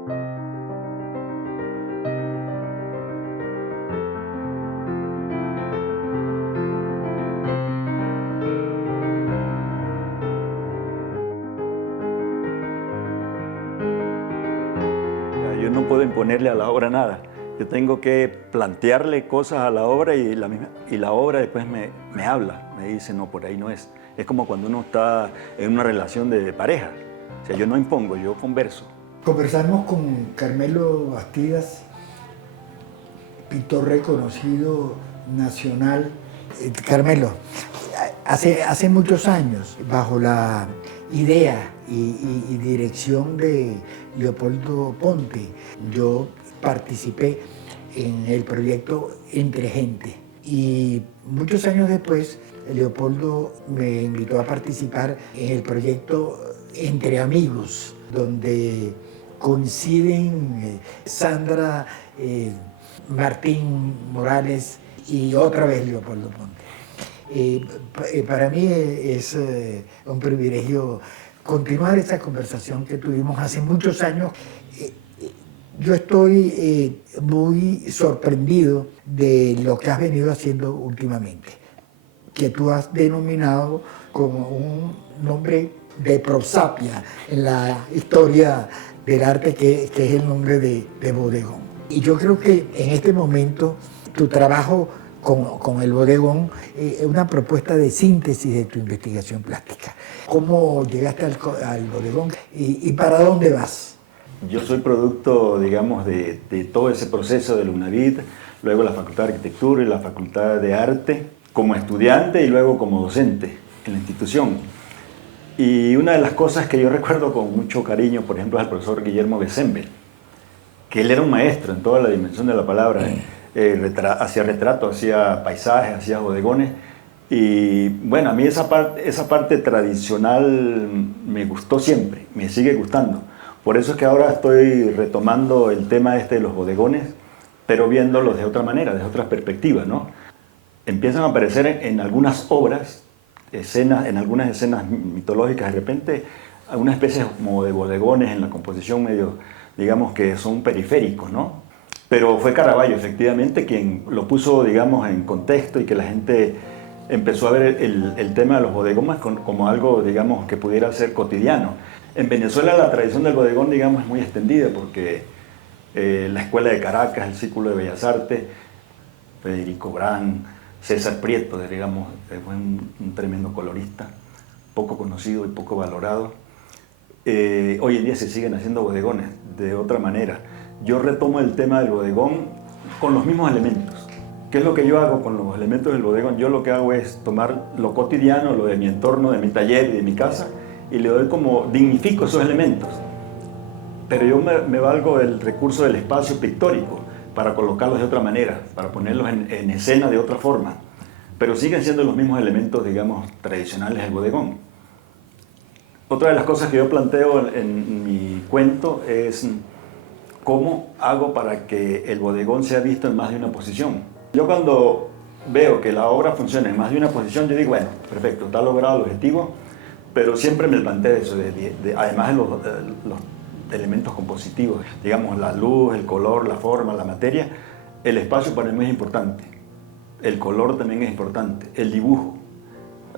Yo no puedo imponerle a la obra nada. Yo tengo que plantearle cosas a la obra y la obra después me habla, me dice, no, por ahí no es. Es como cuando uno está en una relación de pareja. O sea, yo no impongo, yo converso. Conversamos con Carmelo Bastidas, pintor reconocido nacional. Carmelo, hace muchos años, bajo la idea y dirección de Leopoldo Ponte, yo participé en el proyecto Entre Gente. Y muchos años después, Leopoldo me invitó a participar en el proyecto Entre Amigos, donde coinciden Sandra, Martín Morales y otra vez Leopoldo Ponte. Para mí es un privilegio continuar esa conversación que tuvimos hace muchos años. Yo estoy muy sorprendido de lo que has venido haciendo últimamente, que tú has denominado como un nombre de prosapia en la historia del arte, que es el nombre de bodegón. Y yo creo que en este momento tu trabajo con el bodegón es una propuesta de síntesis de tu investigación plástica. ¿Cómo llegaste al bodegón y para dónde vas? Yo soy producto, digamos, de todo ese proceso del UNAVID, luego la Facultad de Arquitectura y la Facultad de Arte, como estudiante y luego como docente en la institución. Y una de las cosas que yo recuerdo con mucho cariño, por ejemplo, es al profesor Guillermo Besenbel, que él era un maestro en toda la dimensión de la palabra. Hacía retratos, hacía paisajes, hacía bodegones. Y bueno, a mí esa parte tradicional me gustó siempre, me sigue gustando. Por eso es que ahora estoy retomando el tema de los bodegones, pero viéndolos de otra manera, de otra perspectiva, ¿no? Empiezan a aparecer en algunas obras, en algunas escenas mitológicas, de repente, algunas especies como de bodegones en la composición medio, digamos que son periféricos, ¿no? Pero fue Caravaggio, efectivamente, quien lo puso, digamos, en contexto y que la gente empezó a ver el tema de los bodegones como algo, digamos, que pudiera ser cotidiano. En Venezuela la tradición del bodegón, digamos, es muy extendida porque la Escuela de Caracas, el Círculo de Bellas Artes, Federico Brán, César Prieto, digamos, fue un tremendo colorista, poco conocido y poco valorado. Hoy en día se siguen haciendo bodegones de otra manera. Yo retomo el tema del bodegón con los mismos elementos. ¿Qué es lo que yo hago con los elementos del bodegón? Yo lo que hago es tomar lo cotidiano, lo de mi entorno, de mi taller y de mi casa, y le doy como, dignifico esos elementos. Pero yo me valgo del recurso del espacio pictórico para colocarlos de otra manera, para ponerlos en escena de otra forma. Pero siguen siendo los mismos elementos, digamos, tradicionales del bodegón. Otra de las cosas que yo planteo en mi cuento es cómo hago para que el bodegón sea visto en más de una posición. Yo cuando veo que la obra funciona en más de una posición, yo digo, bueno, perfecto, está logrado el objetivo, pero siempre me planteo eso, además de los elementos compositivos, digamos, la luz, el color, la forma, la materia, el espacio para mí es importante, el color también es importante, el dibujo.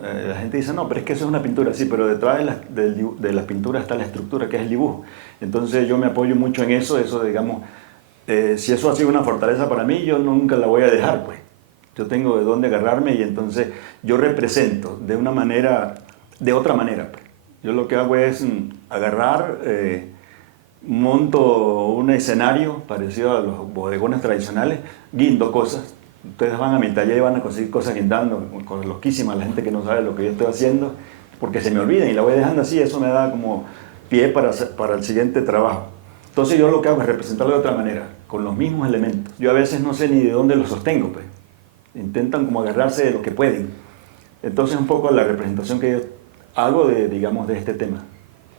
La gente dice, no, pero es que eso es una pintura, sí, pero detrás de la pintura está la estructura, que es el dibujo. Entonces yo me apoyo mucho en eso, digamos, si eso ha sido una fortaleza para mí, yo nunca la voy a dejar, pues. Yo tengo de dónde agarrarme y entonces yo represento de otra manera, pues. Yo lo que hago es agarrar, monto un escenario parecido a los bodegones tradicionales, guindo cosas. Ustedes van a mi taller y van a conseguir cosas guindando, con loquísimas, la gente que no sabe lo que yo estoy haciendo, porque se me olvidan y la voy dejando así, eso me da como pie para el siguiente trabajo. Entonces yo lo que hago es representarlo de otra manera, con los mismos elementos. Yo a veces no sé ni de dónde los sostengo, pues. Intentan como agarrarse de lo que pueden. Entonces un poco la representación que yo hago digamos, de este tema.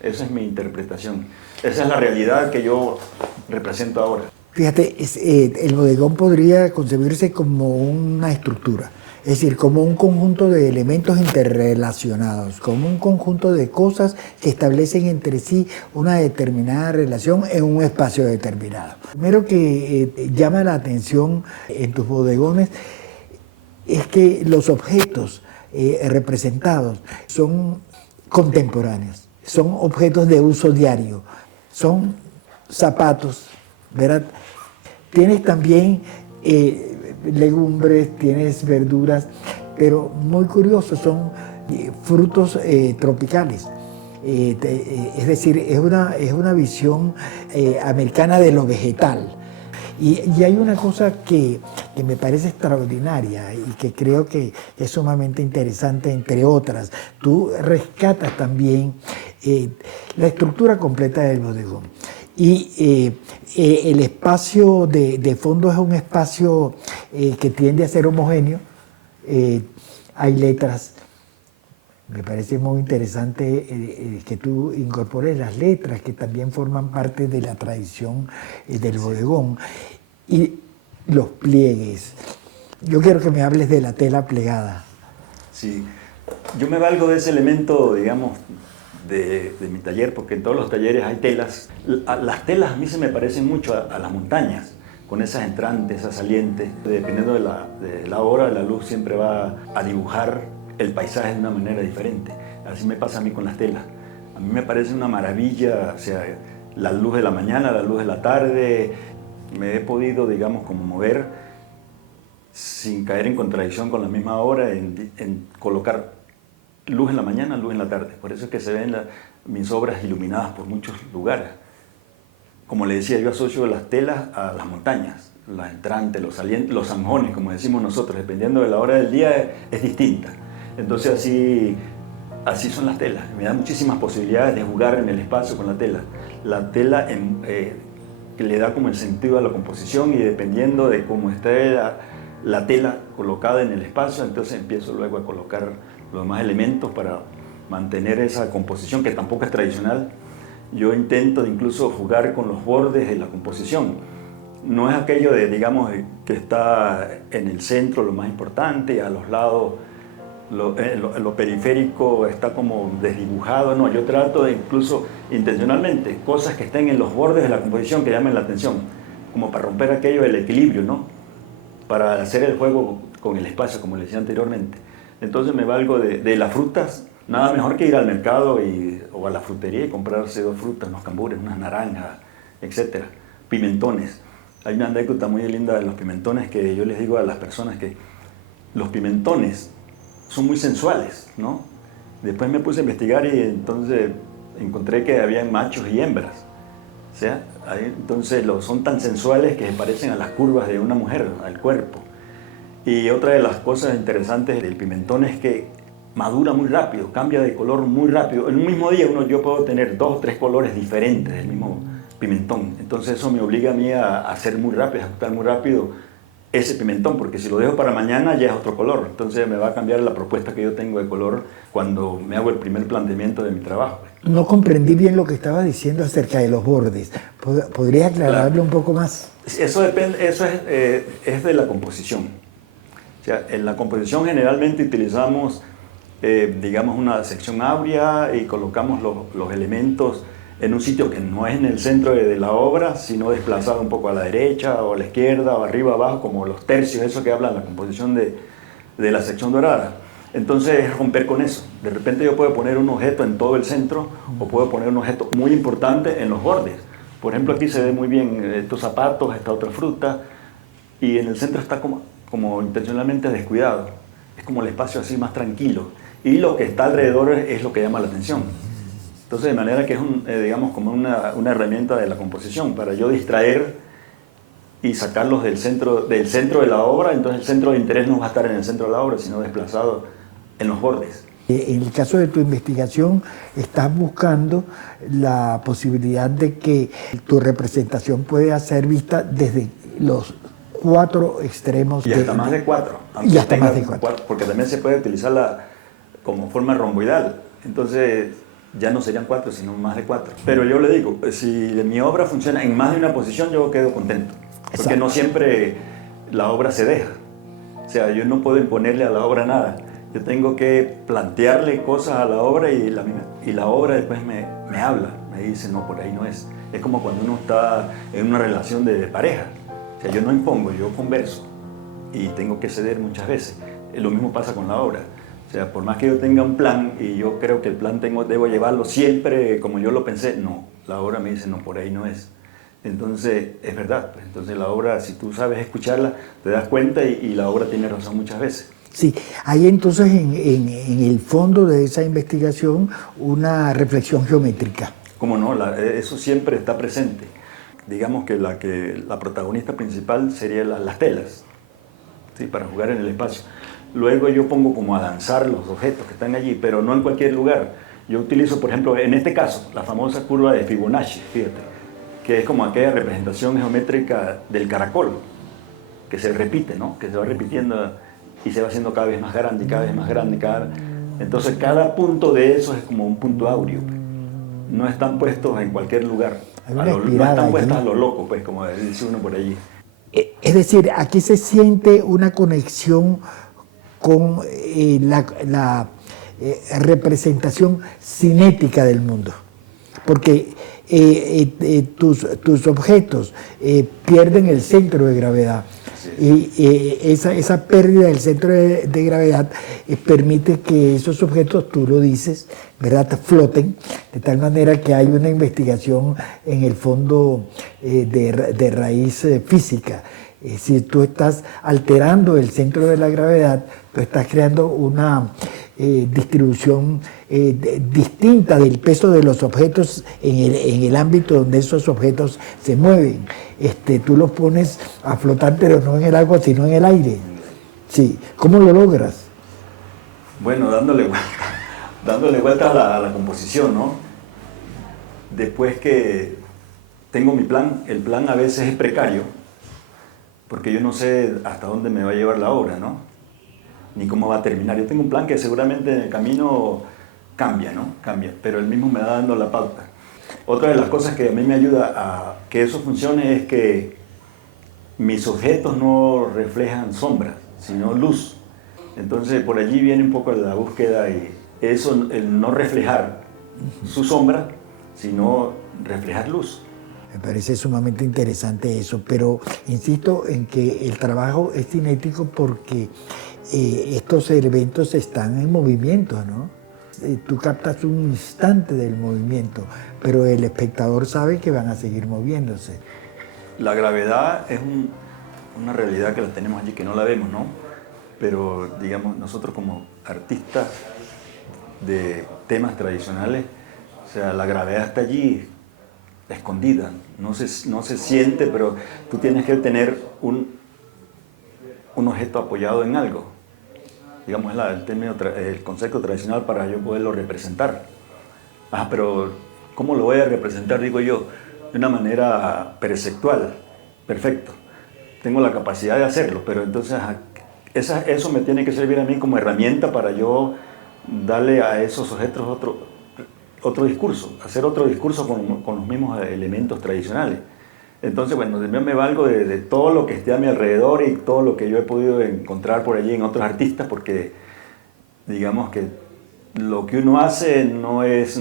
Esa es mi interpretación. Esa es la realidad que yo represento ahora. Fíjate, el bodegón podría concebirse como una estructura. Es decir, como un conjunto de elementos interrelacionados, como un conjunto de cosas que establecen entre sí una determinada relación en un espacio determinado. Primero que llama la atención en tus bodegones es que los objetos representados son contemporáneos, son objetos de uso diario, son zapatos, ¿verdad? Tienes también legumbres, tienes verduras, pero muy curioso, son frutos tropicales. Es decir, es una visión americana de lo vegetal. Y hay una cosa que me parece extraordinaria y que creo que es sumamente interesante, entre otras. Tú rescatas también la estructura completa del bodegón. Y el espacio de fondo es un espacio que tiende a ser homogéneo. Hay letras. Me parece muy interesante que tú incorpores las letras, que también forman parte de la tradición del bodegón. Y los pliegues. Yo quiero que me hables de la tela plegada. Sí, yo me valgo de ese elemento, digamos, de mi taller, porque en todos los talleres hay telas. Las telas a mí se me parecen mucho a las montañas, con esas entrantes, esas salientes. Dependiendo de la hora, la luz siempre va a dibujar el paisaje de una manera diferente. Así me pasa a mí con las telas. A mí me parece una maravilla, o sea, la luz de la mañana, la luz de la tarde. Me he podido, digamos, como mover sin caer en contradicción con la misma hora en colocar luz en la mañana, luz en la tarde. Por eso es que se ven mis obras iluminadas por muchos lugares. Como le decía, yo asocio las telas a las montañas, las entrantes, los salientes, los zanjones, como decimos nosotros, dependiendo de la hora del día es distinta. Entonces así son las telas. Me da muchísimas posibilidades de jugar en el espacio con la tela. La tela que le da como el sentido a la composición y dependiendo de cómo esté la tela colocada en el espacio, entonces empiezo luego a colocar los demás elementos para mantener esa composición que tampoco es tradicional. Yo intento incluso jugar con los bordes de la composición. No es aquello de, digamos, que está en el centro lo más importante, a los lados lo periférico está como desdibujado. No, yo trato de incluso intencionalmente cosas que estén en los bordes de la composición que llamen la atención, como para romper aquello del equilibrio, ¿no? Para hacer el juego con el espacio, como les decía anteriormente. Entonces me valgo de las frutas. Nada mejor que ir al mercado o a la frutería y comprarse 2 frutas, unos cambures, unas naranjas, etc. Pimentones. Hay una anécdota muy linda de los pimentones que yo les digo a las personas que los pimentones son muy sensuales, ¿no? Después me puse a investigar y entonces encontré que había machos y hembras. O sea, entonces son tan sensuales que se parecen a las curvas de una mujer, al cuerpo. Y otra de las cosas interesantes del pimentón es que madura muy rápido, cambia de color muy rápido. En un mismo día yo puedo tener 2 o 3 colores diferentes del mismo pimentón. Entonces eso me obliga a mí a hacer muy rápido, a ejecutar muy rápido ese pimentón, porque si lo dejo para mañana ya es otro color. Entonces me va a cambiar la propuesta que yo tengo de color cuando me hago el primer planteamiento de mi trabajo. No comprendí bien lo que estabas diciendo acerca de los bordes. ¿Podrías aclararlo un poco más? Eso depende, es de la composición. O sea, en la composición generalmente utilizamos, digamos, una sección áurea y colocamos los elementos en un sitio que no es en el centro de la obra, sino desplazado un poco a la derecha o a la izquierda o arriba abajo, como los tercios, eso que habla en la composición de la sección dorada. Entonces es romper con eso. De repente yo puedo poner un objeto en todo el centro o puedo poner un objeto muy importante en los bordes. Por ejemplo, aquí se ve muy bien estos zapatos, esta otra fruta, y en el centro está como intencionalmente descuidado. Es como el espacio así más tranquilo. Y lo que está alrededor es lo que llama la atención. Entonces, de manera que es, digamos, como una herramienta de la composición para yo distraer y sacarlos del centro de la obra. Entonces, el centro de interés no va a estar en el centro de la obra, sino desplazado en los bordes. En el caso de tu investigación, estás buscando la posibilidad de que tu representación pueda ser vista desde los 4 extremos. Y hasta más de 4. Y hasta más de 4. Porque también se puede utilizarla como forma romboidal. Entonces, ya no serían 4, sino más de 4. Pero yo le digo, si mi obra funciona en más de una posición, yo quedo contento. Porque no siempre la obra se deja. O sea, yo no puedo imponerle a la obra nada. Yo tengo que plantearle cosas a la obra y la obra después me habla, me dice, no, por ahí no es. Es como cuando uno está en una relación de pareja. O sea, yo no impongo, yo converso y tengo que ceder muchas veces. Lo mismo pasa con la obra. O sea, por más que yo tenga un plan y yo creo que el plan debo llevarlo siempre como yo lo pensé, no, la obra me dice, no, por ahí no es. Entonces, es verdad. Pues, entonces la obra, si tú sabes escucharla, te das cuenta y la obra tiene razón muchas veces. Sí, hay entonces en el fondo de esa investigación una reflexión geométrica. ¿Cómo no? Eso siempre está presente. Digamos que la protagonista principal sería las telas, ¿sí? Para jugar en el espacio. Luego yo pongo como a danzar los objetos que están allí, pero no en cualquier lugar. Yo utilizo, por ejemplo, en este caso, la famosa curva de Fibonacci, fíjate, que es como aquella representación geométrica del caracol, que se repite, ¿no? Que se va repitiendo y se va haciendo cada vez más grande, cada vez más grande, Entonces cada punto de eso es como un punto áureo. No están puestos en cualquier lugar. No están puestas a lo loco, pues, como dice uno por allí. Es decir, aquí se siente una conexión con la representación cinética del mundo. Porque tus objetos pierden el centro de gravedad. Y esa pérdida del centro de gravedad permite que esos objetos, tú lo dices, ¿verdad?, floten, de tal manera que hay una investigación en el fondo de raíz física. Si tú estás alterando el centro de la gravedad, tú estás creando una distribución distinta del peso de los objetos en el ámbito donde esos objetos se mueven. Tú los pones a flotar, pero no en el agua, sino en el aire. Sí. ¿Cómo lo logras? Bueno, dándole vuelta a la composición, ¿no? Después que tengo mi plan, el plan a veces es precario, porque yo no sé hasta dónde me va a llevar la obra, ¿no? Ni cómo va a terminar. Yo tengo un plan que seguramente en el camino cambia, ¿no? Cambia, pero él mismo me da dando la pauta. Otra de las cosas que a mí me ayuda a que eso funcione es que mis objetos no reflejan sombras, sino luz. Entonces por allí viene un poco la búsqueda y eso, el no reflejar su sombra, sino reflejar luz. Me parece sumamente interesante eso, pero insisto en que el trabajo es cinético porque estos elementos están en movimiento, ¿no? Tú captas un instante del movimiento, pero el espectador sabe que van a seguir moviéndose. La gravedad es una realidad que la tenemos allí, que no la vemos, ¿no? Pero, digamos, nosotros como artistas de temas tradicionales, o sea, la gravedad está allí, escondida, no se siente, pero tú tienes que tener un objeto apoyado en algo. Digamos, el concepto tradicional para yo poderlo representar. Pero ¿cómo lo voy a representar? Digo yo, de una manera perceptual, perfecto. Tengo la capacidad de hacerlo, pero entonces eso me tiene que servir a mí como herramienta para yo darle a esos objetos otro discurso, hacer otro discurso con los mismos elementos tradicionales. Entonces, bueno, yo me valgo de todo lo que esté a mi alrededor y todo lo que yo he podido encontrar por allí en otros artistas, porque digamos que lo que uno hace no es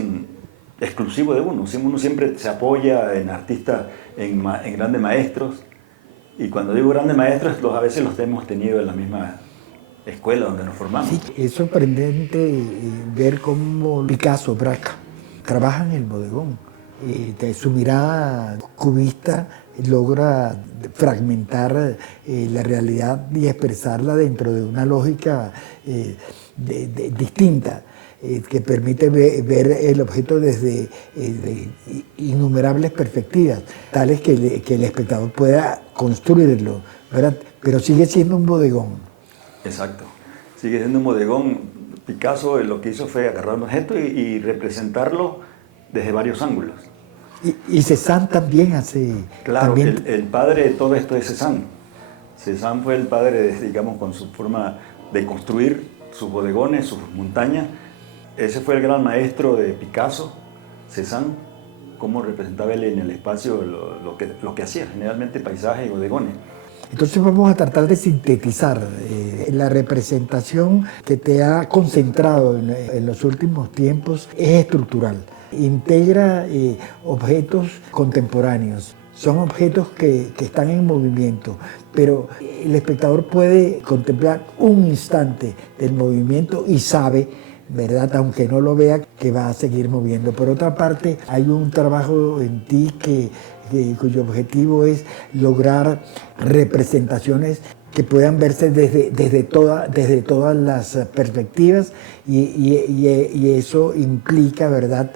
exclusivo de uno. Uno siempre se apoya en artistas, en grandes maestros, y cuando digo grandes maestros, a veces los hemos tenido en la misma escuela donde nos formamos. Sí, es sorprendente ver cómo Picasso, Braque, trabajan en el bodegón. Su mirada cubista logra fragmentar la realidad y expresarla dentro de una lógica distinta, que permite ver el objeto desde innumerables perspectivas, tales que el espectador pueda construirlo, ¿verdad? Pero sigue siendo un bodegón. Exacto, sigue siendo un bodegón. Picasso lo que hizo fue agarrar un objeto y representarlo desde varios ángulos. Y Cézanne también hace... Claro, también... el padre de todo esto es Cézanne. Cézanne fue el padre, digamos, con su forma de construir sus bodegones, sus montañas. Ese fue el gran maestro de Picasso, Cézanne, cómo representaba él en el espacio lo que hacía, generalmente paisajes y bodegones. Entonces vamos a tratar de sintetizar la representación que te ha concentrado en los últimos tiempos es estructural. Integra objetos contemporáneos. Son objetos que están en movimiento, pero el espectador puede contemplar un instante del movimiento y sabe, ¿verdad?, aunque no lo vea, que va a seguir moviendo. Por otra parte, hay un trabajo en ti cuyo objetivo es lograr representaciones que puedan verse desde todas las perspectivas y eso implica, ¿verdad?,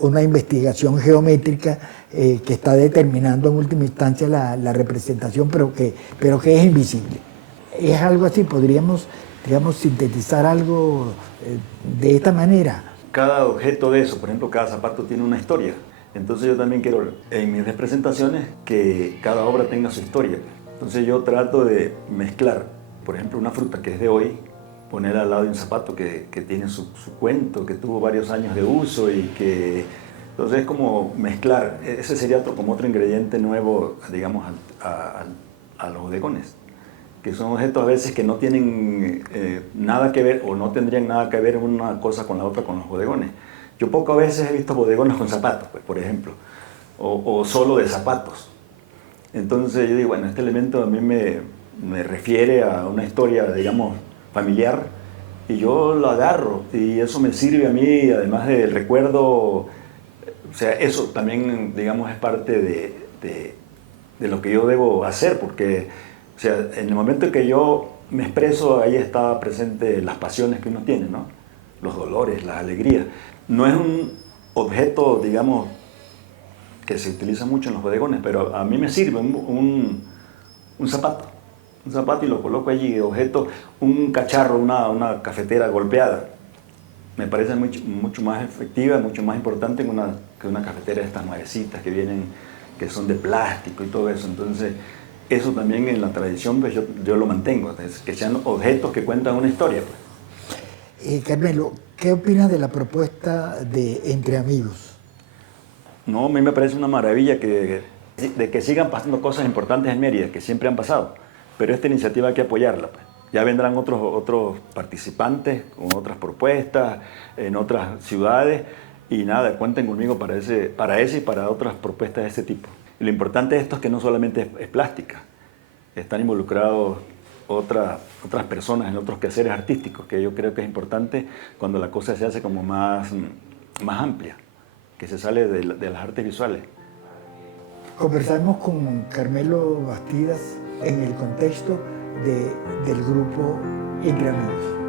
una investigación geométrica que está determinando en última instancia la representación, pero que es invisible. Es algo así, podríamos, digamos, sintetizar algo de esta manera. Cada objeto de eso, por ejemplo, cada zapato tiene una historia. Entonces yo también quiero en mis representaciones que cada obra tenga su historia. Entonces yo trato de mezclar, por ejemplo, una fruta que es de hoy, poner al lado de un zapato que tiene su cuento, que tuvo varios años de uso y que... Entonces es como mezclar, ese sería como otro ingrediente nuevo, digamos, a los bodegones, que son objetos a veces que no tienen nada que ver o no tendrían nada que ver una cosa con la otra con los bodegones. Yo pocas veces he visto bodegones con zapatos, pues, por ejemplo, o solo de zapatos. Entonces yo digo, bueno, este elemento a mí me refiere a una historia, digamos, familiar, y yo lo agarro, y eso me sirve a mí, además del recuerdo, o sea, eso también, digamos, es parte de lo que yo debo hacer, porque, o sea, en el momento en que yo me expreso, ahí está presente las pasiones que uno tiene, ¿no? Los dolores, las alegrías. No es un objeto, digamos, que se utiliza mucho en los bodegones, pero a mí me sirve un zapato. Un zapato y lo coloco allí, objeto, un cacharro, una cafetera golpeada. Me parece mucho más efectiva, mucho más importante que una cafetera de estas nuevecitas que vienen, que son de plástico y todo eso. Entonces, eso también en la tradición pues yo lo mantengo, que sean objetos que cuentan una historia. Pues. Carmelo, ¿qué opinas de la propuesta de Entre Amigos? No, a mí me parece una maravilla de que sigan pasando cosas importantes en Mérida, que siempre han pasado, pero esta iniciativa hay que apoyarla. Pues. Ya vendrán otros participantes con otras propuestas en otras ciudades y nada, cuenten conmigo para ese y para otras propuestas de este tipo. Y lo importante de esto es que no solamente es plástica, están involucrados otras personas en otros quehaceres artísticos, que yo creo que es importante cuando la cosa se hace como más amplia, que se sale de las artes visuales. Conversamos con Carmelo Bastidas en el contexto del grupo Entre Amigos.